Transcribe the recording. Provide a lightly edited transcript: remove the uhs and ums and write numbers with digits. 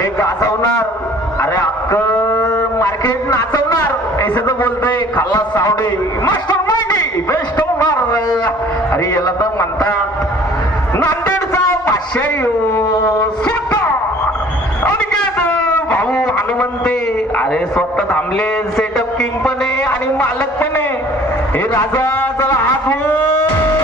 अरे गाजवणार, अरे अक्क मार्केट नाचवणार ऐसे तर बोलतोय खाल्ला सावडे मास्टर माइंडी बेस्ट होणार. अरे याला तर म्हणतात नांदेडचा पाचशे स्वतः अनिकेत भाऊ हनुमंते. अरे स्वतः थांबले सेटअप किंग पण आहे आणि मालक पण आहे. हे राजा चला हात वर.